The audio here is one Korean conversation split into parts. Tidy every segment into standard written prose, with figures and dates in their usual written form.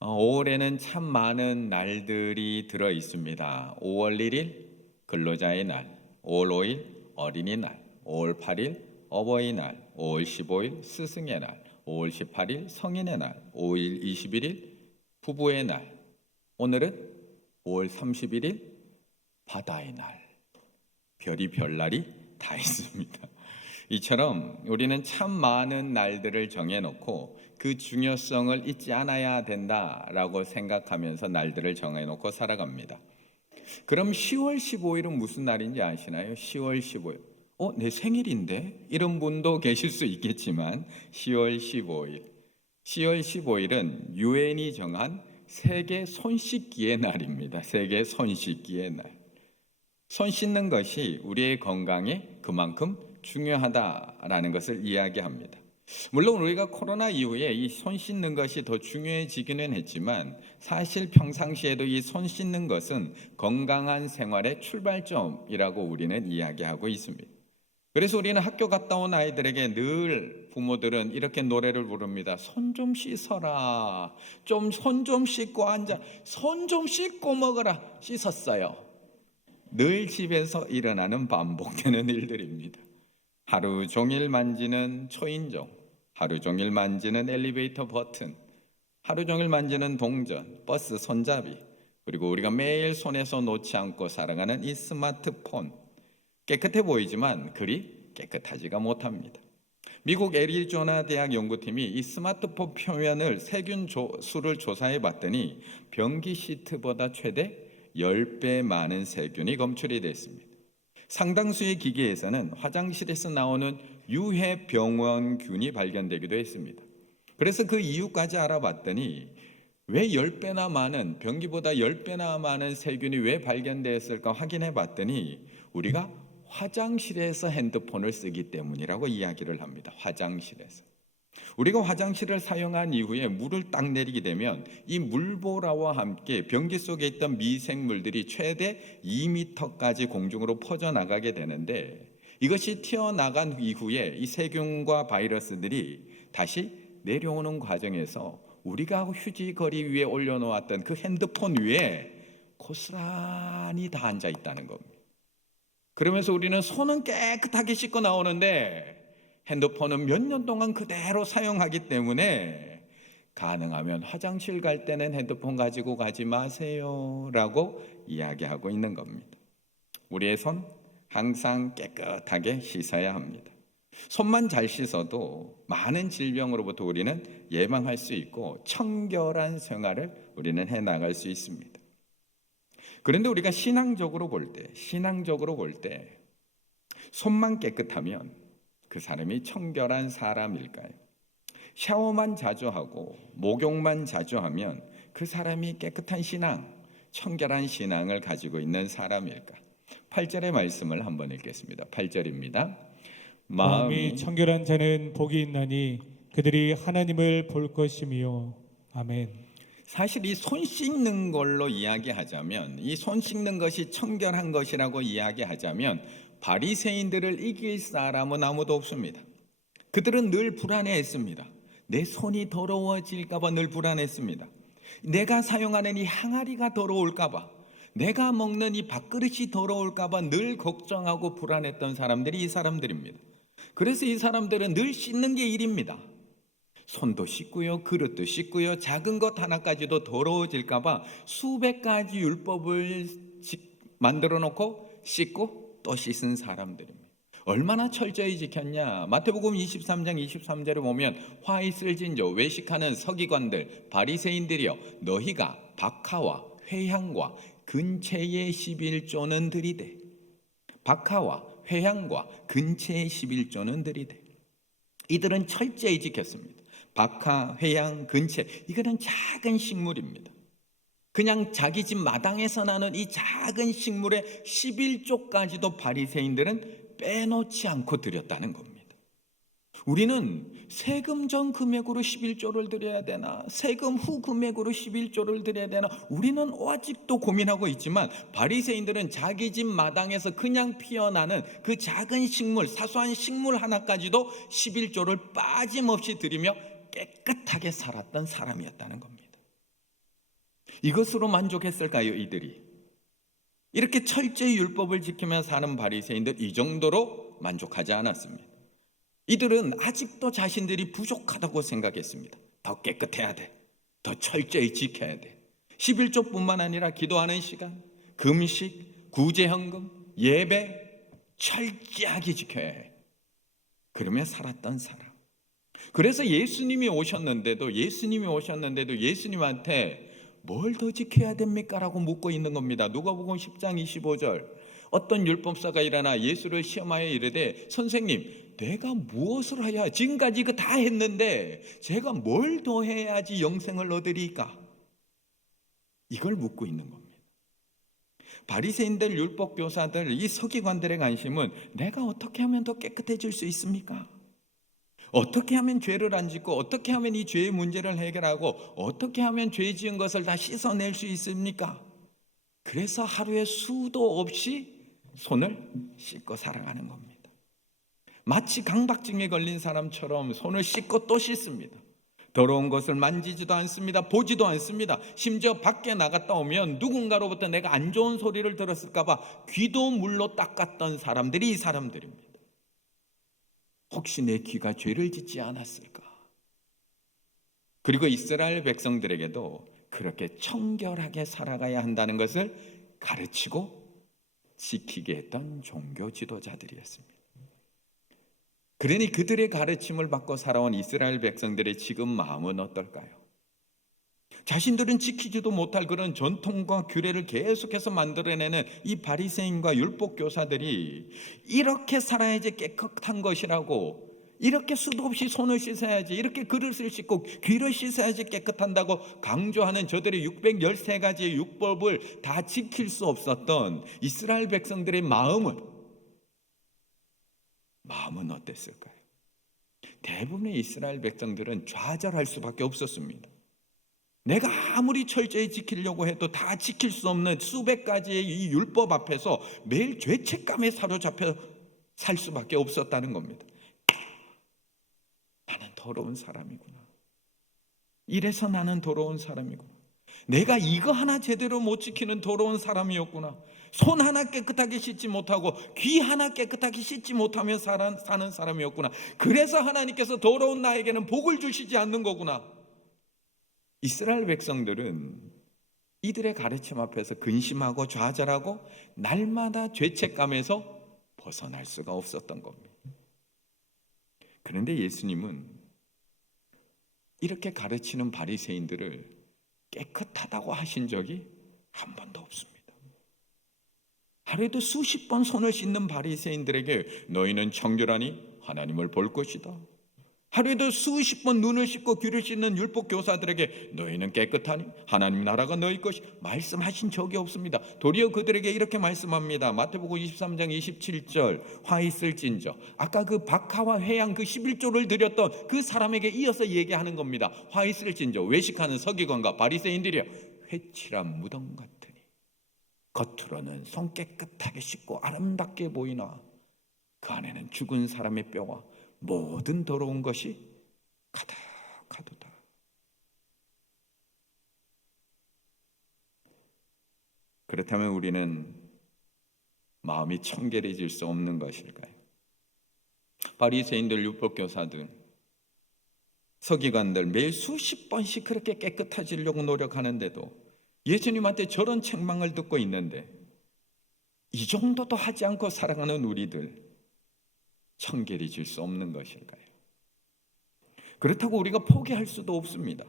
5월에는 참 많은 날들이 들어 있습니다. 5월 1일 근로자의 날, 5월 5일 어린이날, 5월 8일 어버이날, 5월 15일 스승의 날, 5월 18일 성인의 날, 5월 21일 부부의 날, 오늘은 5월 31일 바다의 날. 별이 별날이 다 있습니다. 이처럼 우리는 참 많은 날들을 정해놓고 그 중요성을 잊지 않아야 된다라고 생각하면서 날들을 정해놓고 살아갑니다. 그럼 10월 15일은 무슨 날인지 아시나요? 10월 15일. 내 생일인데? 이런 분도 계실 수 있겠지만 10월 15일. 10월 15일은 유엔이 정한 세계 손 씻기의 날입니다. 세계 손 씻기의 날. 손 씻는 것이 우리의 건강에 그만큼 중요하다라는 것을 이야기합니다. 물론 우리가 코로나 이후에 이 손 씻는 것이 더 중요해지기는 했지만 사실 평상시에도 이 손 씻는 것은 건강한 생활의 출발점이라고 우리는 이야기하고 있습니다. 그래서 우리는 학교 갔다 온 아이들에게 늘 부모들은 이렇게 노래를 부릅니다. 손 좀 씻어라. 손 좀 씻고 앉아. 손 좀 씻고 먹어라. 씻었어요. 늘 집에서 일어나는 반복되는 일들입니다. 하루 종일 만지는 초인종, 하루 종일 만지는 엘리베이터 버튼, 하루 종일 만지는 동전, 버스 손잡이, 그리고 우리가 매일 손에서 놓지 않고 살아가는 이 스마트폰. 깨끗해 보이지만 그리 깨끗하지가 못합니다. 미국 애리조나 대학 연구팀이 이 스마트폰 표면을 세균 수를 조사해 봤더니 변기 시트보다 최대 10배 많은 세균이 검출이 됐습니다. 상당수의 기계에서는 화장실에서 나오는 유해 병원균이 발견되기도 했습니다. 그래서 그 이유까지 알아봤더니 왜 10배나 많은, 변기보다 10배나 많은 세균이 왜 발견되었을까 확인해 봤더니 우리가 화장실에서 핸드폰을 쓰기 때문이라고 이야기를 합니다. 화장실에서. 우리가 화장실을 사용한 이후에 물을 딱 내리게 되면 이 물보라와 함께 변기 속에 있던 미생물들이 최대 2m까지 공중으로 퍼져나가게 되는데 이것이 튀어나간 이후에 이 세균과 바이러스들이 다시 내려오는 과정에서 우리가 휴지거리 위에 올려놓았던 그 핸드폰 위에 고스란히 다 앉아 있다는 겁니다. 그러면서 우리는 손은 깨끗하게 씻고 나오는데 핸드폰은 몇 년 동안 그대로 사용하기 때문에 가능하면 화장실 갈 때는 핸드폰 가지고 가지 마세요 라고 이야기하고 있는 겁니다. 우리의 손 항상 깨끗하게 씻어야 합니다. 손만 잘 씻어도 많은 질병으로부터 우리는 예방할 수 있고 청결한 생활을 우리는 해나갈 수 있습니다. 그런데 우리가 신앙적으로 볼 때 손만 깨끗하면 그 사람이 청결한 사람일까요? 샤워만 자주 하고 목욕만 자주 하면 그 사람이 깨끗한 신앙, 청결한 신앙을 가지고 있는 사람일까? 8절의 말씀을 한번 읽겠습니다. 8절입니다. 마음이 마음이 청결한 자는 복이 있나니 그들이 하나님을 볼 것이며. 아멘. 사실 이 손 씻는 걸로 이야기하자면 이 손 씻는 것이 청결한 것이라고 이야기하자면 바리새인들을 이길 사람은 아무도 없습니다. 그들은 늘 불안해했습니다. 내 손이 더러워질까 봐 늘 불안했습니다. 내가 사용하는 이 항아리가 더러울까 봐, 내가 먹는 이 밥그릇이 더러울까 봐 늘 걱정하고 불안했던 사람들이 이 사람들입니다. 그래서 이 사람들은 늘 씻는 게 일입니다. 손도 씻고요, 그릇도 씻고요, 작은 것 하나까지도 더러워질까 봐 수백 가지 율법을 만들어 놓고 씻고 또 씻은 사람들입니다. 얼마나 철저히 지켰냐? 마태복음 23장 23절에 보면 화 있을진저 외식하는 서기관들 바리새인들이여 너희가 박하와 회향과 근체의 11조는 들이되, 박하와 회향과 근체의 11조는 들이되. 이들은 철저히 지켰습니다. 박하, 회향, 근체, 이거는 작은 식물입니다. 그냥 자기 집 마당에서 나는 이 작은 식물의 11조까지도 바리새인들은 빼놓지 않고 드렸다는 겁니다. 우리는 세금 전 금액으로 11조를 드려야 되나, 세금 후 금액으로 11조를 드려야 되나, 우리는 아직도 고민하고 있지만 바리새인들은 자기 집 마당에서 그냥 피어나는 그 작은 식물, 사소한 식물 하나까지도 11조를 빠짐없이 드리며 깨끗하게 살았던 사람이었다는 겁니다. 이것으로 만족했을까요? 이들이 이렇게 철저히 율법을 지키며 사는 바리새인들, 이 정도로 만족하지 않았습니다. 이들은 아직도 자신들이 부족하다고 생각했습니다. 더 깨끗해야 돼. 더 철저히 지켜야 돼. 11조뿐만 아니라 기도하는 시간, 금식, 구제헌금, 예배 철저하게 지켜야 해. 그러며 살았던 사람. 그래서 예수님이 오셨는데도 예수님한테 뭘 더 지켜야 됩니까? 라고 묻고 있는 겁니다. 누가복음 10장 25절. 어떤 율법사가 일어나 예수를 시험하여 이르되, 선생님, 내가 무엇을 하여 지금까지 이거 다 했는데 제가 뭘 더 해야지 영생을 얻으리까? 이걸 묻고 있는 겁니다. 바리새인들, 율법교사들, 이 서기관들의 관심은 내가 어떻게 하면 더 깨끗해질 수 있습니까? 어떻게 하면 죄를 안 짓고, 어떻게 하면 이 죄의 문제를 해결하고, 어떻게 하면 죄 지은 것을 다 씻어낼 수 있습니까? 그래서 하루에 수도 없이 손을 씻고 살아가는 겁니다. 마치 강박증에 걸린 사람처럼 손을 씻고 또 씻습니다. 더러운 것을 만지지도 않습니다. 보지도 않습니다. 심지어 밖에 나갔다 오면 누군가로부터 내가 안 좋은 소리를 들었을까 봐 귀도 물로 닦았던 사람들이 이 사람들입니다. 혹시 내 귀가 죄를 짓지 않았을까? 그리고 이스라엘 백성들에게도 그렇게 청결하게 살아가야 한다는 것을 가르치고 지키게 했던 종교 지도자들이었습니다. 그러니 그들의 가르침을 받고 살아온 이스라엘 백성들의 지금 마음은 어떨까요? 자신들은 지키지도 못할 그런 전통과 규례를 계속해서 만들어내는 이 바리새인과 율법 교사들이 이렇게 살아야지 깨끗한 것이라고, 이렇게 수도 없이 손을 씻어야지, 이렇게 그릇을 씻고 귀를 씻어야지 깨끗한다고 강조하는 저들의 613가지의 율법을 다 지킬 수 없었던 이스라엘 백성들의 마음은 어땠을까요? 대부분의 이스라엘 백성들은 좌절할 수밖에 없었습니다. 내가 아무리 철저히 지키려고 해도 다 지킬 수 없는 수백 가지의 이 율법 앞에서 매일 죄책감에 사로잡혀 살 수밖에 없었다는 겁니다. 나는 더러운 사람이구나. 이래서 나는 더러운 사람이구나. 내가 이거 하나 제대로 못 지키는 더러운 사람이었구나. 손 하나 깨끗하게 씻지 못하고 귀 하나 깨끗하게 씻지 못하며 사는 사람이었구나. 그래서 하나님께서 더러운 나에게는 복을 주시지 않는 거구나. 이스라엘 백성들은 이들의 가르침 앞에서 근심하고 좌절하고 날마다 죄책감에서 벗어날 수가 없었던 겁니다. 그런데 예수님은 이렇게 가르치는 바리새인들을 깨끗하다고 하신 적이 한 번도 없습니다. 하루에도 수십 번 손을 씻는 바리새인들에게 너희는 청결하니 하나님을 볼 것이다. 하루에도 수십 번 눈을 씻고 귀를 씻는 율법 교사들에게 너희는 깨끗하니 하나님 나라가 너희 것이 말씀하신 적이 없습니다. 도리어 그들에게 이렇게 말씀합니다. 마태복음 23장 27절 화 있을진저. 아까 그 박하와 회양 그 11조를 드렸던 그 사람에게 이어서 얘기하는 겁니다. 화 있을진저. 외식하는 서기관과 바리새인들이여, 회칠한 무덤 같으니 겉으로는 손 깨끗하게 씻고 아름답게 보이나 그 안에는 죽은 사람의 뼈와 모든 더러운 것이 가득하도다. 그렇다면 우리는 마음이 청결해질 수 없는 것일까요? 바리새인들, 율법교사들, 서기관들 매일 수십 번씩 그렇게 깨끗해지려고 노력하는데도 예수님한테 저런 책망을 듣고 있는데 이 정도도 하지 않고 살아가는 우리들, 청결해질 수 없는 것일까요? 그렇다고 우리가 포기할 수도 없습니다.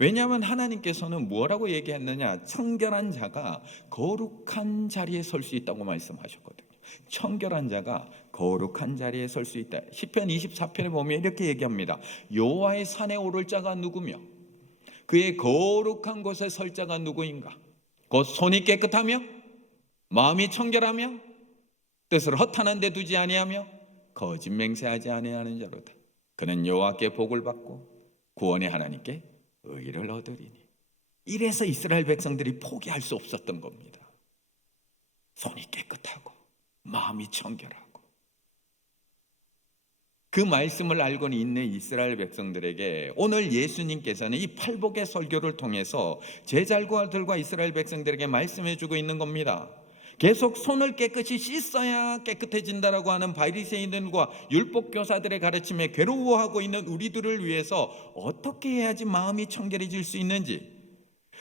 왜냐하면 하나님께서는 뭐라고 얘기했느냐? 청결한 자가 거룩한 자리에 설 수 있다고 말씀하셨거든요. 청결한 자가 거룩한 자리에 설 수 있다. 시편 24편에 보면 이렇게 얘기합니다. 여호와의 산에 오를 자가 누구며 그의 거룩한 곳에 설 자가 누구인가? 곧 손이 깨끗하며 마음이 청결하며 뜻을 허탄한 데 두지 아니하며 거짓 맹세하지 아니하는 자로다. 그는 여호와께 복을 받고 구원의 하나님께 의를 얻으리니. 이래서 이스라엘 백성들이 포기할 수 없었던 겁니다. 손이 깨끗하고 마음이 청결하고. 그 말씀을 알고는 있는 이스라엘 백성들에게 오늘 예수님께서는 이 팔복의 설교를 통해서 제자들과 이스라엘 백성들에게 말씀해 주고 있는 겁니다. 계속 손을 깨끗이 씻어야 깨끗해진다라고 하는 바리새인들과 율법 교사들의 가르침에 괴로워하고 있는 우리들을 위해서 어떻게 해야지 마음이 청결해질 수 있는지,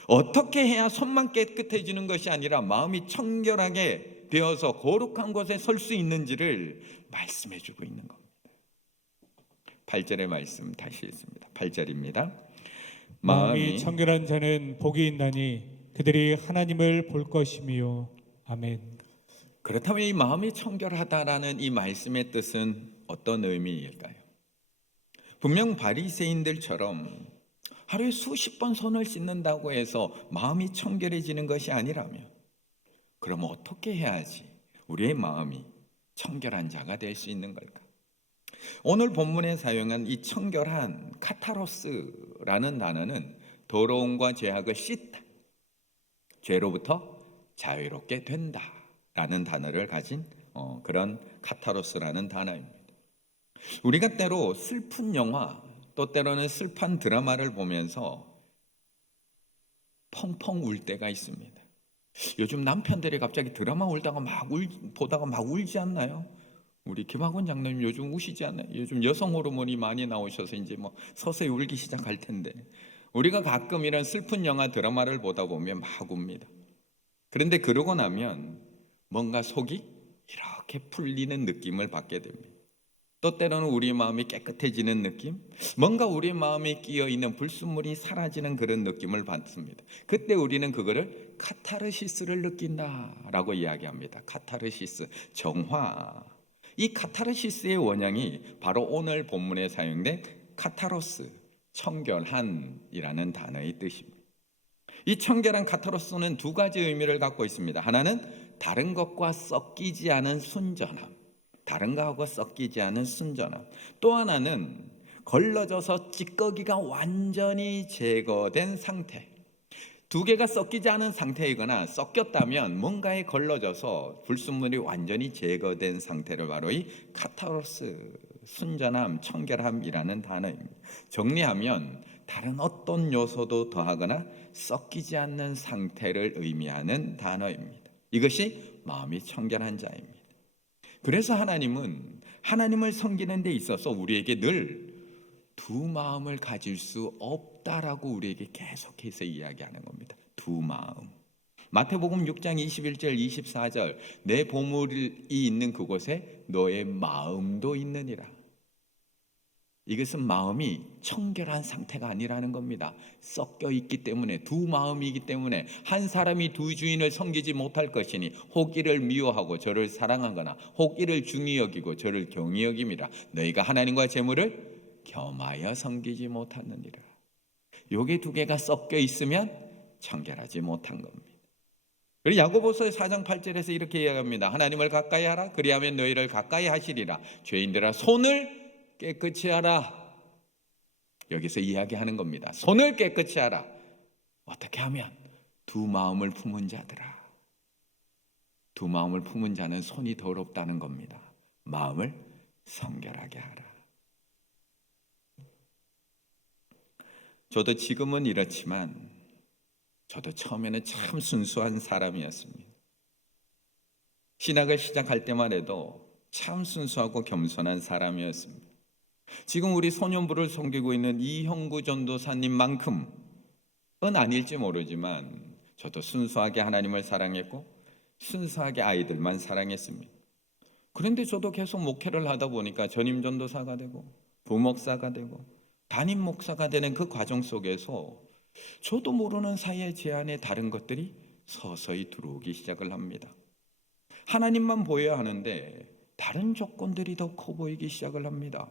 어떻게 해야 손만 깨끗해지는 것이 아니라 마음이 청결하게 되어서 거룩한 곳에 설 수 있는지를 말씀해 주고 있는 겁니다. 8절의 말씀 다시 읽습니다. 8절입니다. 마음이 청결한 자는 복이 있나니 그들이 하나님을 볼 것이며. 아멘. 그렇다면 이 마음이 청결하다라는 이 말씀의 뜻은 어떤 의미일까요? 분명 바리새인들처럼 하루에 수십 번 손을 씻는다고 해서 마음이 청결해지는 것이 아니라면, 그럼 어떻게 해야지 우리의 마음이 청결한 자가 될 수 있는 걸까? 오늘 본문에 사용한 이 청결한 카타로스라는 단어는 더러움과 죄악을 씻다, 죄로부터 자유롭게 된다라는 단어를 가진 그런 카타로스라는 단어입니다. 우리가 때로 슬픈 영화, 또 때로는 슬픈 드라마를 보면서 펑펑 울 때가 있습니다. 요즘 남편들이 갑자기 드라마 보다가 막 울지 않나요? 우리 김학원 장로님 요즘 우시지 않아요? 요즘 여성 호르몬이 많이 나오셔서 이제 뭐 서서히 울기 시작할 텐데, 우리가 가끔 이런 슬픈 영화 드라마를 보다 보면 막 웁니다. 그런데 그러고 나면 뭔가 속이 이렇게 풀리는 느낌을 받게 됩니다. 또 때로는 우리 마음이 깨끗해지는 느낌, 뭔가 우리 마음에 끼어있는 불순물이 사라지는 그런 느낌을 받습니다. 그때 우리는 그거를 카타르시스를 느낀다라고 이야기합니다. 카타르시스, 정화. 이 카타르시스의 원형이 바로 오늘 본문에 사용된 카타로스, 청결한이라는 단어의 뜻입니다. 이 청결한 카타로스는 두 가지 의미를 갖고 있습니다. 하나는 다른 것과 섞이지 않은 순전함, 다른 것하고 섞이지 않은 순전함. 또 하나는 걸러져서 찌꺼기가 완전히 제거된 상태. 두 개가 섞이지 않은 상태이거나 섞였다면 뭔가에 걸러져서 불순물이 완전히 제거된 상태를 바로 이 카타로스, 순전함, 청결함이라는 단어입니다. 정리하면 다른 어떤 요소도 더하거나 섞이지 않는 상태를 의미하는 단어입니다. 이것이 마음이 청결한 자입니다. 그래서 하나님은 하나님을 섬기는 데 있어서 우리에게 늘 두 마음을 가질 수 없다라고 우리에게 계속해서 이야기하는 겁니다. 두 마음. 마태복음 6장 21절 24절, 내 보물이 있는 그곳에 너의 마음도 있느니라. 이것은 마음이 청결한 상태가 아니라는 겁니다. 섞여 있기 때문에, 두 마음이기 때문에 한 사람이 두 주인을 섬기지 못할 것이니 혹 이를 미워하고 저를 사랑하거나 혹 이를 중히 여기고 저를 경히 여김이라. 너희가 하나님과 재물을 겸하여 섬기지 못하느니라. 요게 두 개가 섞여 있으면 청결하지 못한 겁니다. 그리고 야고보서 4장 8절에서 이렇게 이야기합니다. 하나님을 가까이 하라. 그리하면 너희를 가까이 하시리라. 죄인들아 손을 깨끗이 하라. 여기서 이야기하는 겁니다. 손을 깨끗이 하라. 어떻게 하면? 두 마음을 품은 자들아. 두 마음을 품은 자는 손이 더럽다는 겁니다. 마음을 성결하게 하라. 저도 지금은 이렇지만 저도 처음에는 참 순수한 사람이었습니다. 신학을 시작할 때만 해도 참 순수하고 겸손한 사람이었습니다. 지금 우리 소년부를 섬기고 있는 이형구 전도사님만큼은 아닐지 모르지만 저도 순수하게 하나님을 사랑했고 순수하게 아이들만 사랑했습니다. 그런데 저도 계속 목회를 하다 보니까 전임 전도사가 되고 부목사가 되고 담임 목사가 되는 그 과정 속에서 저도 모르는 사이에 제 안에 다른 것들이 서서히 들어오기 시작을 합니다. 하나님만 보여야 하는데 다른 조건들이 더 커 보이기 시작을 합니다.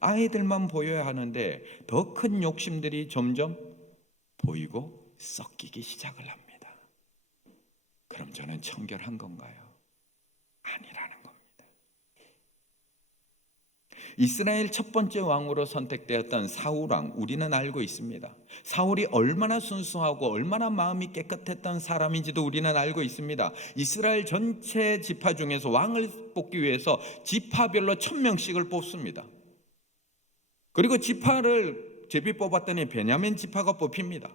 아이들만 보여야 하는데 더 큰 욕심들이 점점 보이고 섞이기 시작을 합니다. 그럼 저는 청결한 건가요? 아니라는 겁니다. 이스라엘 첫 번째 왕으로 선택되었던 사울 왕, 우리는 알고 있습니다. 사울이 얼마나 순수하고 얼마나 마음이 깨끗했던 사람인지도 우리는 알고 있습니다. 이스라엘 전체 지파 중에서 왕을 뽑기 위해서 지파별로 1000명씩을 뽑습니다. 그리고 지파를 제비 뽑았더니 베냐민 지파가 뽑힙니다.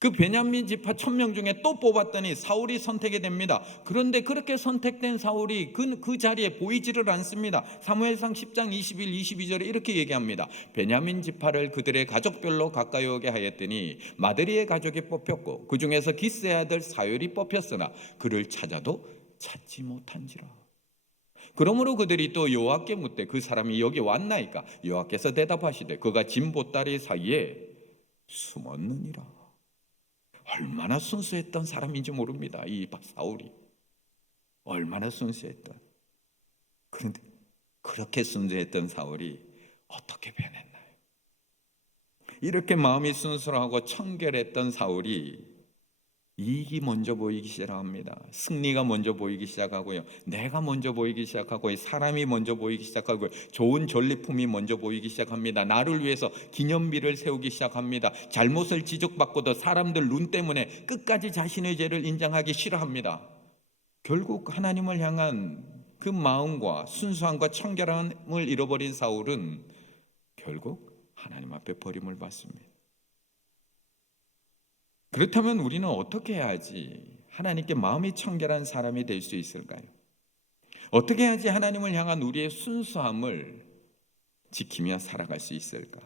그 베냐민 지파 1000명 중에 또 뽑았더니 사울이 선택이 됩니다. 그런데 그렇게 선택된 사울이 그 자리에 보이지를 않습니다. 사무엘상 10장 21, 22절에 이렇게 얘기합니다. 베냐민 지파를 그들의 가족별로 가까이 오게 하였더니 마드리의 가족이 뽑혔고 그 중에서 기스의 아들 사울이 뽑혔으나 그를 찾아도 찾지 못한지라. 그러므로 그들이 또 여호와께 묻되 그 사람이 여기 왔나이까? 여호와께서 대답하시되 그가 진보다리 사이에 숨었느니라. 얼마나 순수했던 사람인지 모릅니다. 이 사울이 얼마나 순수했던. 그런데 그렇게 순수했던 사울이 어떻게 변했나요? 이렇게 마음이 순수하고 청결했던 사울이 이익이 먼저 보이기 시작합니다. 승리가 먼저 보이기 시작하고요. 내가 먼저 보이기 시작하고 사람이 먼저 보이기 시작하고 좋은 전리품이 먼저 보이기 시작합니다. 나를 위해서 기념비를 세우기 시작합니다. 잘못을 지적받고도 사람들 눈 때문에 끝까지 자신의 죄를 인정하기 싫어합니다. 결국 하나님을 향한 그 마음과 순수함과 청결함을 잃어버린 사울은 결국 하나님 앞에 버림을 받습니다. 그렇다면 우리는 어떻게 해야지 하나님께 마음이 청결한 사람이 될 수 있을까요? 어떻게 해야지 하나님을 향한 우리의 순수함을 지키며 살아갈 수 있을까?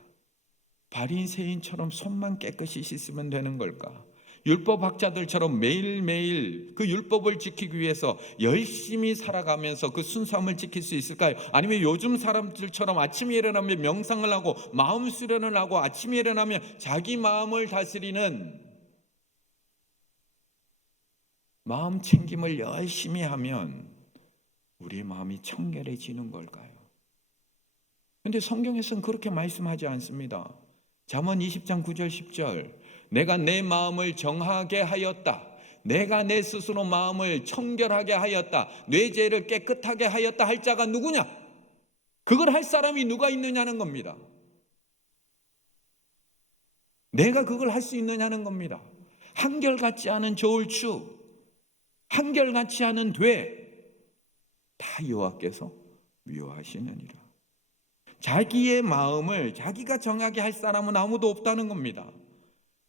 바리새인처럼 손만 깨끗이 씻으면 되는 걸까? 율법학자들처럼 매일매일 그 율법을 지키기 위해서 열심히 살아가면서 그 순수함을 지킬 수 있을까요? 아니면 요즘 사람들처럼 아침에 일어나면 명상을 하고 마음 수련을 하고 아침에 일어나면 자기 마음을 다스리는 마음 챙김을 열심히 하면 우리 마음이 청결해지는 걸까요? 그런데 성경에서는 그렇게 말씀하지 않습니다. 잠언 20장 9절 10절 내가 내 마음을 정하게 하였다. 내가 내 스스로 마음을 청결하게 하였다. 내 죄를 깨끗하게 하였다 할 자가 누구냐? 그걸 할 사람이 누가 있느냐는 겁니다. 내가 그걸 할 수 있느냐는 겁니다. 한결같지 않은 저울추, 한결같이 않은 다 여호와께서 미워하시느니라. 자기의 마음을 자기가 정하게 할 사람은 아무도 없다는 겁니다.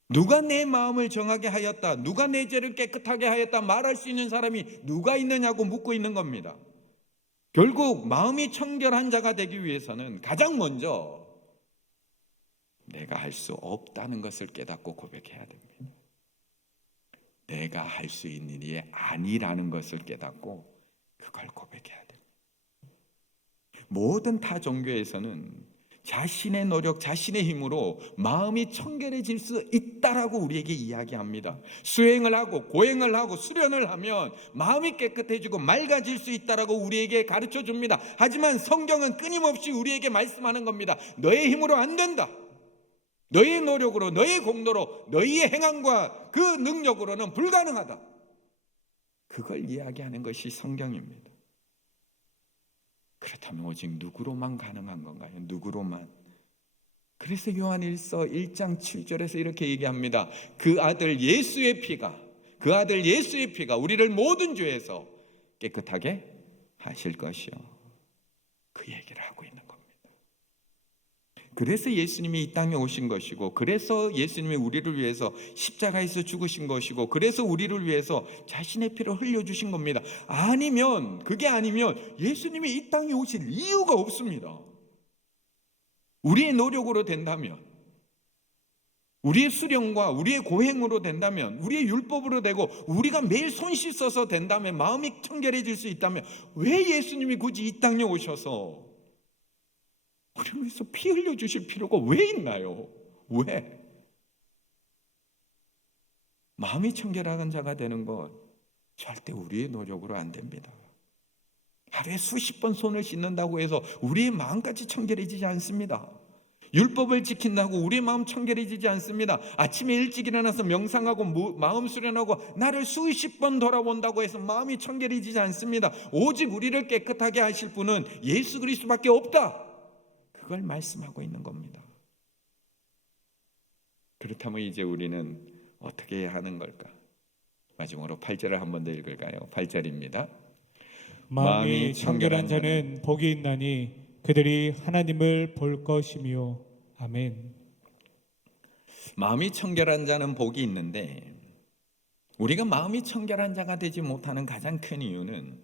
누가 내 마음을 정하게 하였다, 누가 내 죄를 깨끗하게 하였다 말할 수 있는 사람이 누가 있느냐고 묻고 있는 겁니다. 결국 마음이 청결한 자가 되기 위해서는 가장 먼저 내가 할 수 없다는 것을 깨닫고 고백해야 됩니다. 내가 할 수 있는 일이 아니라는 것을 깨닫고 그걸 고백해야 됩니다. 모든 타 종교에서는 자신의 노력, 자신의 힘으로 마음이 청결해질 수 있다라고 우리에게 이야기합니다. 수행을 하고 고행을 하고 수련을 하면 마음이 깨끗해지고 맑아질 수 있다라고 우리에게 가르쳐 줍니다. 하지만 성경은 끊임없이 우리에게 말씀하는 겁니다. 너의 힘으로 안 된다. 너의 노력으로, 너의 공로로, 너의 행함과 그 능력으로는 불가능하다. 그걸 이야기하는 것이 성경입니다. 그렇다면 오직 누구로만 가능한 건가요? 누구로만? 그래서 요한일서 1장 7절에서 이렇게 얘기합니다. 그 아들 예수의 피가 우리를 모든 죄에서 깨끗하게 하실 것이요. 그 얘기를 하고 있는 겁니다. 그래서 예수님이 이 땅에 오신 것이고, 그래서 예수님이 우리를 위해서 십자가에서 죽으신 것이고, 그래서 우리를 위해서 자신의 피를 흘려주신 겁니다. 그게 아니면 예수님이 이 땅에 오실 이유가 없습니다. 우리의 노력으로 된다면, 우리의 수련과 우리의 고행으로 된다면, 우리의 율법으로 되고 우리가 매일 손 씻어서 된다면, 마음이 청결해질 수 있다면 왜 예수님이 굳이 이 땅에 오셔서 우리를 위해서 피 흘려주실 필요가 왜 있나요? 왜? 마음이 청결한 자가 되는 것 절대 우리의 노력으로 안 됩니다. 하루에 수십 번 손을 씻는다고 해서 우리의 마음까지 청결해지지 않습니다. 율법을 지킨다고 우리의 마음 청결해지지 않습니다. 아침에 일찍 일어나서 명상하고 마음 수련하고 나를 수십 번 돌아본다고 해서 마음이 청결해지지 않습니다. 오직 우리를 깨끗하게 하실 분은 예수 그리스도밖에 없다. 그걸 말씀하고 있는 겁니다. 그렇다면 이제 우리는 어떻게 해야 하는 걸까? 마지막으로 8절을 한 번 더 읽을까요? 8절입니다. 마음이 청결한 자는 복이 있나니 그들이 하나님을 볼 것이며. 아멘. 마음이 청결한 자는 복이 있는데 우리가 마음이 청결한 자가 되지 못하는 가장 큰 이유는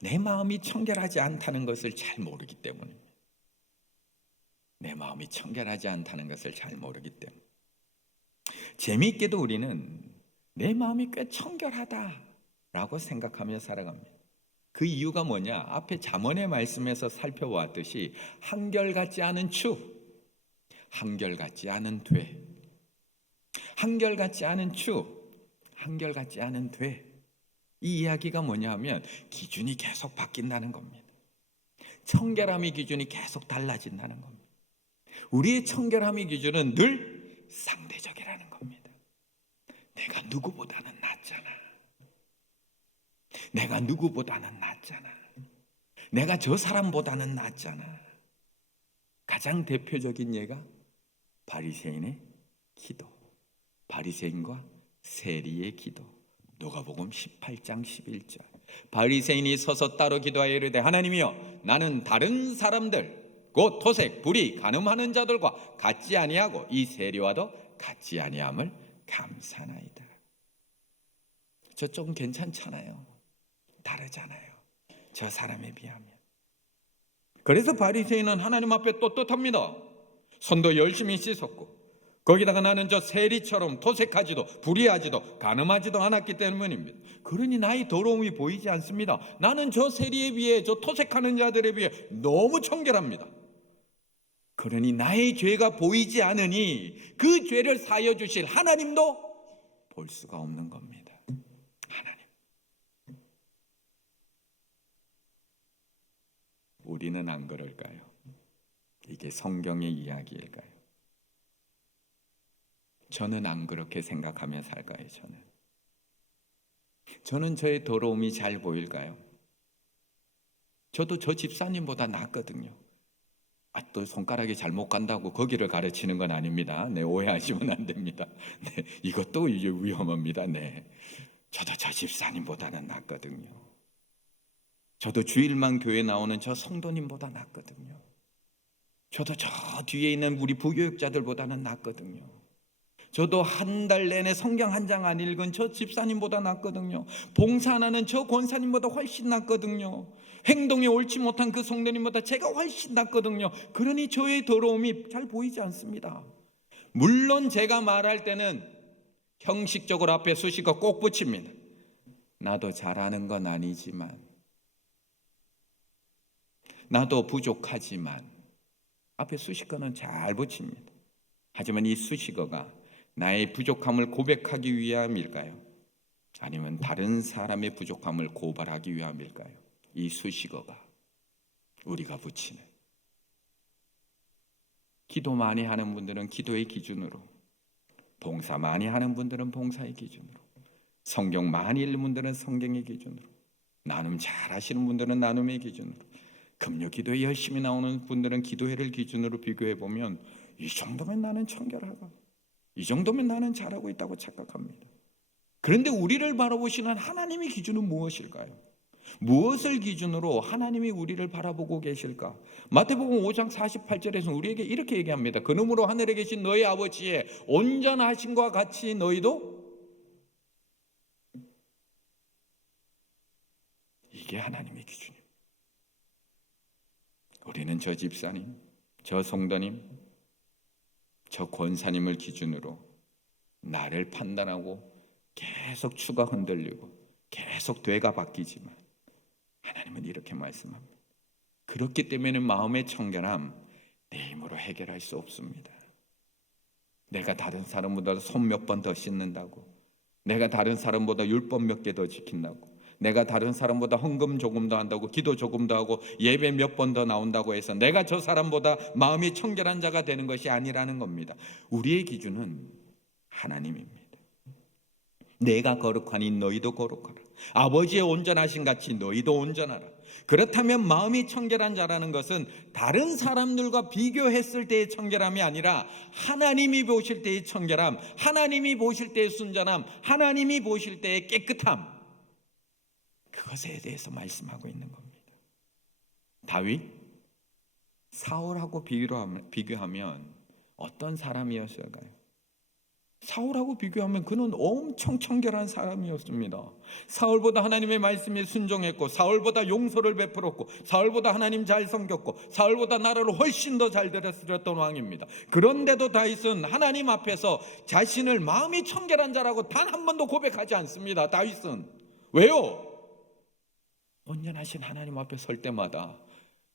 내 마음이 청결하지 않다는 것을 잘 모르기 때문입니다. 내 마음이 청결하지 않다는 것을 잘 모르기 때문에. 재미있게도 우리는 내 마음이 꽤 청결하다라고 생각하며 살아갑니다. 그 이유가 뭐냐? 앞에 잠언의 말씀에서 살펴보았듯이 한결같지 않은 추, 한결같지 않은 돼, 한결같지 않은 추, 한결같지 않은 돼. 이 이야기가 뭐냐 하면 기준이 계속 바뀐다는 겁니다. 청결함의 기준이 계속 달라진다는 겁니다. 우리의 청결함의 기준은 늘 상대적이라는 겁니다. 내가 누구보다는 낫잖아. 내가 누구보다는 낫잖아. 내가 저 사람보다는 낫잖아. 가장 대표적인 예가 바리새인의 기도, 바리새인과 세리의 기도. 누가복음 18장 11절. 바리새인이 서서 따로 기도하여 이르되 하나님이여 나는 다른 사람들 곧 토색, 불의, 간음하는 자들과 같지 아니하고 이 세리와도 같지 아니함을 감사나이다. 저쪽은 괜찮잖아요. 다르잖아요. 저 사람에 비하면. 그래서 바리새인은 하나님 앞에 떳떳합니다. 손도 열심히 씻었고 거기다가 나는 저 세리처럼 토색하지도 불의하지도 간음하지도 않았기 때문입니다. 그러니 나의 더러움이 보이지 않습니다. 나는 저 세리에 비해 저 토색하는 자들에 비해 너무 청결합니다. 그러니 나의 죄가 보이지 않으니 그 죄를 사여 주실 하나님도 볼 수가 없는 겁니다. 하나님. 우리는 안 그럴까요? 이게 성경의 이야기일까요? 저는 안 그렇게 생각하며 살까요? 저는 저의 더러움이 잘 보일까요? 저도 저 집사님보다 낫거든요. 또 손가락이 잘못 간다고 거기를 가르치는 건 아닙니다. 네, 오해하시면 안 됩니다. 네, 이것도 이제 위험합니다. 네, 저도 저 집사님보다는 낫거든요. 저도 주일만 교회 나오는 저 성도님보다 낫거든요. 저도 저 뒤에 있는 우리 부교육자들보다는 낫거든요. 저도 한 달 내내 성경 한 장 안 읽은 저 집사님보다 낫거든요. 봉사 안 하는 저 권사님보다 훨씬 낫거든요. 행동이 옳지 못한 그 성도님보다 제가 훨씬 낫거든요. 그러니 저의 더러움이 잘 보이지 않습니다. 물론 제가 말할 때는 형식적으로 앞에 수식어 꼭 붙입니다. 나도 잘하는 건 아니지만, 나도 부족하지만, 앞에 수식어는 잘 붙입니다. 하지만 이 수식어가 나의 부족함을 고백하기 위함일까요? 아니면 다른 사람의 부족함을 고발하기 위함일까요? 이 수식어가 우리가 붙이는. 기도 많이 하는 분들은 기도의 기준으로, 봉사 많이 하는 분들은 봉사의 기준으로, 성경 많이 읽는 분들은 성경의 기준으로, 나눔 잘 하시는 분들은 나눔의 기준으로, 금요 기도에 열심히 나오는 분들은 기도회를 기준으로 비교해 보면 이 정도면 나는 청결하고 이 정도면 나는 잘하고 있다고 착각합니다. 그런데 우리를 바라보시는 하나님의 기준은 무엇일까요? 무엇을 기준으로 하나님이 우리를 바라보고 계실까? 마태복음 5장 48절에서 우리에게 이렇게 얘기합니다. 그러므로 하늘에 계신 너희 아버지의 온전하심과 같이 너희도, 이게 하나님의 기준입니다. 우리는 저 집사님, 저 성도님, 저 권사님을 기준으로 나를 판단하고 계속 추가 흔들리고 계속 되가 바뀌지만 하나님은 이렇게 말씀합니다. 그렇기 때문에 마음의 청결함 내 힘으로 해결할 수 없습니다. 내가 다른 사람보다 손 몇 번 더 씻는다고, 내가 다른 사람보다 율법 몇 개 더 지킨다고, 내가 다른 사람보다 헌금 조금 더 한다고, 기도 조금 더 하고, 예배 몇 번 더 나온다고 해서 내가 저 사람보다 마음이 청결한 자가 되는 것이 아니라는 겁니다. 우리의 기준은 하나님입니다. 내가 거룩하니 너희도 거룩하라. 아버지의 온전하신 같이 너희도 온전하라. 그렇다면 마음이 청결한 자라는 것은 다른 사람들과 비교했을 때의 청결함이 아니라 하나님이 보실 때의 청결함, 하나님이 보실 때의 순전함, 하나님이 보실 때의 깨끗함, 그것에 대해서 말씀하고 있는 겁니다. 다윗 사울하고 비교하면 어떤 사람이었을까요? 사울하고 비교하면 그는 엄청 청결한 사람이었습니다. 사울보다 하나님의 말씀에 순종했고, 사울보다 용서를 베풀었고, 사울보다 하나님 잘 섬겼고, 사울보다 나라를 훨씬 더 잘 들었던 왕입니다. 그런데도 다윗은 하나님 앞에서 자신을 마음이 청결한 자라고 단 한 번도 고백하지 않습니다. 다윗은 왜요? 온전하신 하나님 앞에 설 때마다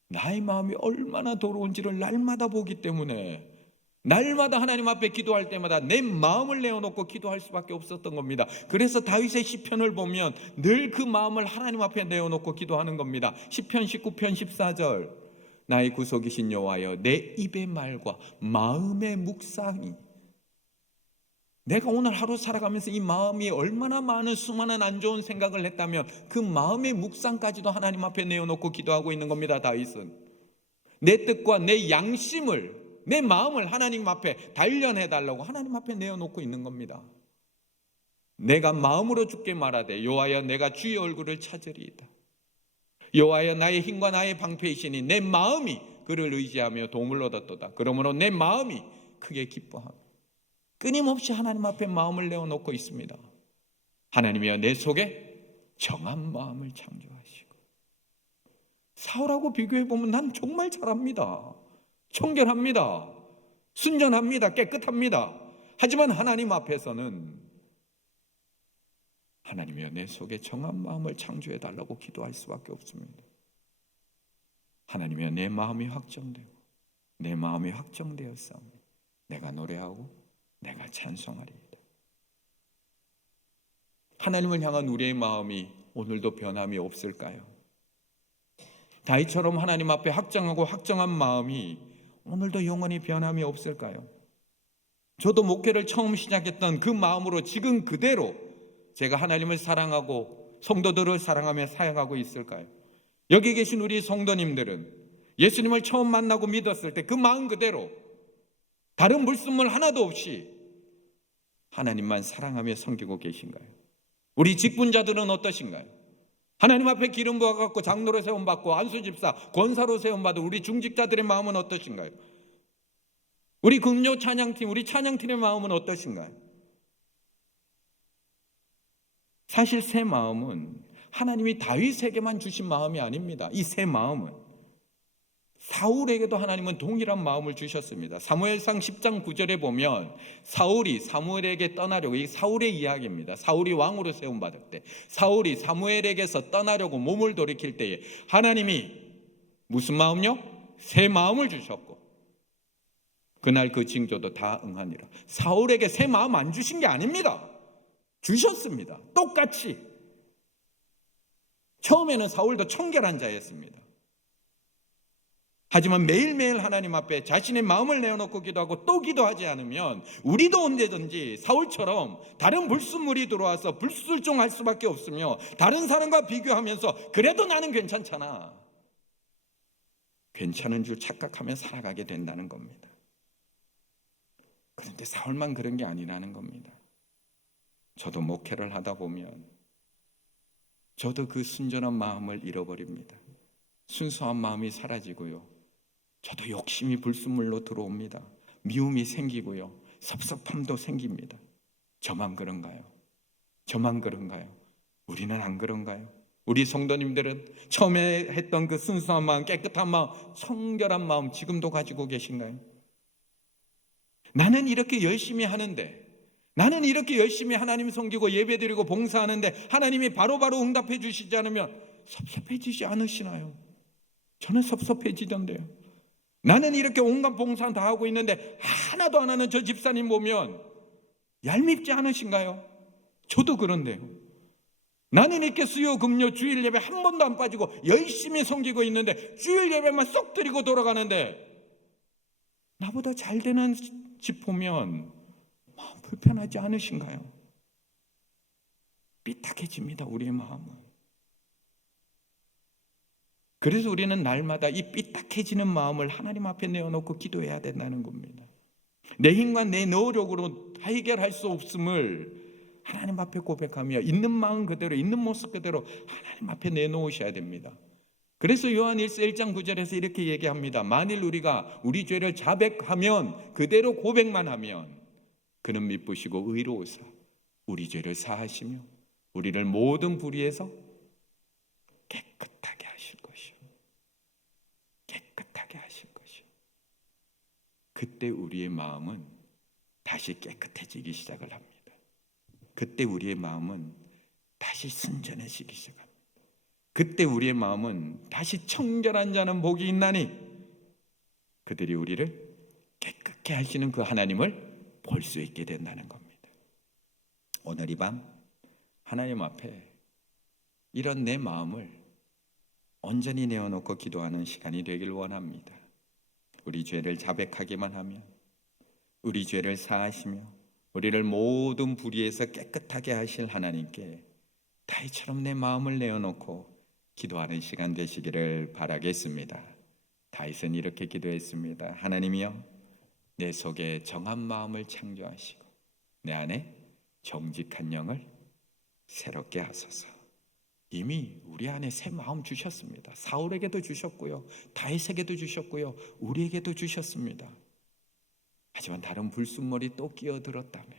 나의 마음이 얼마나 더러운지를 날마다 보기 때문에, 날마다 하나님 앞에 기도할 때마다 내 마음을 내어놓고 기도할 수밖에 없었던 겁니다. 그래서 다윗의 시편을 보면 늘 그 마음을 하나님 앞에 내어놓고 기도하는 겁니다. 시편 19편 14절, 나의 구속이신 여호와여, 내 입의 말과 마음의 묵상이, 내가 오늘 하루 살아가면서 이 마음이 얼마나 많은 수많은 안 좋은 생각을 했다면 그 마음의 묵상까지도 하나님 앞에 내어놓고 기도하고 있는 겁니다. 다윗은 내 뜻과 내 양심을, 내 마음을 하나님 앞에 단련해달라고 하나님 앞에 내어놓고 있는 겁니다. 내가 마음으로 주께 말하되 여호와여, 내가 주의 얼굴을 찾으리이다. 여호와여, 나의 힘과 나의 방패이시니 내 마음이 그를 의지하며 도움을 얻었도다. 그러므로 내 마음이 크게 기뻐하며, 끊임없이 하나님 앞에 마음을 내어놓고 있습니다. 하나님이여, 내 속에 정한 마음을 창조하시고. 사울하고 비교해보면 난 정말 잘합니다. 청결합니다. 순전합니다. 깨끗합니다. 하지만 하나님 앞에서는 하나님이여, 내 속에 정한 마음을 창조해달라고 기도할 수밖에 없습니다. 하나님이여, 내 마음이 확정되고 내 마음이 확정되었사오니 내가 노래하고 내가 찬송하리이다. 하나님을 향한 우리의 마음이 오늘도 변함이 없을까요? 다윗처럼 하나님 앞에 확정하고 확정한 마음이 오늘도 영원히 변함이 없을까요? 저도 목회를 처음 시작했던 그 마음으로 지금 그대로 제가 하나님을 사랑하고 성도들을 사랑하며 사역하고 있을까요? 여기 계신 우리 성도님들은 예수님을 처음 만나고 믿었을 때 그 마음 그대로 다른 불순물 하나도 없이 하나님만 사랑하며 섬기고 계신가요? 우리 직분자들은 어떠신가요? 하나님 앞에 기름 부어갖고 장로로 세움받고 안수집사, 권사로 세움받은 우리 중직자들의 마음은 어떠신가요? 우리 금요 찬양팀, 우리 찬양팀의 마음은 어떠신가요? 사실 새 마음은 하나님이 다윗에게만 주신 마음이 아닙니다. 이 새 마음은 사울에게도 하나님은 동일한 마음을 주셨습니다. 사무엘상 10장 9절에 보면 사울이 사무엘에게 떠나려고, 이 사울의 이야기입니다. 사울이 왕으로 세움받을 때 사울이 사무엘에게서 떠나려고 몸을 돌이킬 때에 하나님이 무슨 마음요? 새 마음을 주셨고 그날 그 징조도 다 응하니라. 사울에게 새 마음 안 주신 게 아닙니다. 주셨습니다. 똑같이. 처음에는 사울도 청결한 자였습니다. 하지만 매일매일 하나님 앞에 자신의 마음을 내어놓고 기도하고 또 기도하지 않으면 우리도 언제든지 사울처럼 다른 불순물이 들어와서 불순종할 수밖에 없으며 다른 사람과 비교하면서 그래도 나는 괜찮잖아, 괜찮은 줄 착각하며 살아가게 된다는 겁니다. 그런데 사울만 그런 게 아니라는 겁니다. 저도 목회를 하다 보면 저도 그 순전한 마음을 잃어버립니다. 순수한 마음이 사라지고요, 저도 욕심이 불순물로 들어옵니다. 미움이 생기고요, 섭섭함도 생깁니다. 저만 그런가요? 저만 그런가요? 우리는 안 그런가요? 우리 성도님들은 처음에 했던 그 순수한 마음, 깨끗한 마음, 청결한 마음 지금도 가지고 계신가요? 나는 이렇게 열심히 하는데, 나는 이렇게 열심히 하나님 섬기고 예배드리고 봉사하는데 하나님이 바로바로 응답해 주시지 않으면 섭섭해지지 않으시나요? 저는 섭섭해지던데요. 나는 이렇게 온갖 봉사 다 하고 있는데 하나도 안 하는 저 집사님 보면 얄밉지 않으신가요? 저도 그런데요. 나는 이렇게 수요 금요 주일 예배 한 번도 안 빠지고 열심히 섬기고 있는데 주일 예배만 쏙 드리고 돌아가는데 나보다 잘 되는 집 보면 마음 불편하지 않으신가요? 삐딱해집니다, 우리의 마음은. 그래서 우리는 날마다 이 삐딱해지는 마음을 하나님 앞에 내어놓고 기도해야 된다는 겁니다. 내 힘과 내 노력으로 해결할 수 없음을 하나님 앞에 고백하며 있는 마음 그대로, 있는 모습 그대로 하나님 앞에 내놓으셔야 됩니다. 그래서 요한일서 1장 9절에서 이렇게 얘기합니다. 만일 우리가 우리 죄를 자백하면, 그대로 고백만 하면 그는 미쁘시고 의로우사 우리 죄를 사하시며 우리를 모든 불의에서 깨끗하게 하실 것이요. 깨끗하게 하실 것이요. 그때 우리의 마음은 다시 깨끗해지기 시작을 합니다. 그때 우리의 마음은 다시 순전해지기 시작합니다. 그때 우리의 마음은 다시 청결한 자는 복이 있나니 그들이 우리를 깨끗게 하시는 그 하나님을 볼 수 있게 된다는 겁니다. 오늘 이 밤 하나님 앞에 이런 내 마음을 온전히 내어놓고 기도하는 시간이 되길 원합니다. 우리 죄를 자백하기만 하면 우리 죄를 사하시며 우리를 모든 불의에서 깨끗하게 하실 하나님께 다윗처럼 내 마음을 내어놓고 기도하는 시간 되시기를 바라겠습니다. 다윗은 이렇게 기도했습니다. 하나님이여, 내 속에 정한 마음을 창조하시고 내 안에 정직한 영을 새롭게 하소서. 이미 우리 안에 새 마음 주셨습니다. 사울에게도 주셨고요, 다윗에게도 주셨고요, 우리에게도 주셨습니다. 하지만 다른 불순물이 또 끼어들었다면,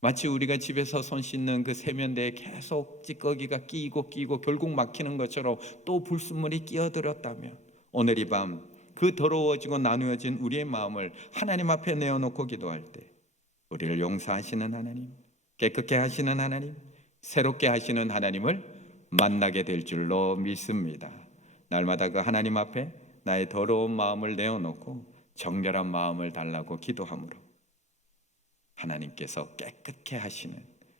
마치 우리가 집에서 손 씻는 그 세면대에 계속 찌꺼기가 끼고 결국 막히는 것처럼 또 불순물이 끼어들었다면, 오늘 이 밤 그 더러워지고 나누어진 우리의 마음을 하나님 앞에 내어놓고 기도할 때 우리를 용서하시는 하나님, 깨끗게 하시는 하나님, 새롭게 하시는 하나님을 만나게 될 줄로 믿습니다. 날마다 그 하나님 앞에 나의 더러운 마음을 내어놓고 정결한 마음을 달라고 기도함으로 하나님께서 깨끗게 하시는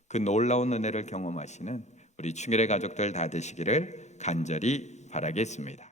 그 놀라운 은혜를 경험하시는 우리 충혈의 가족들 다 되시기를 간절히 바라겠습니다.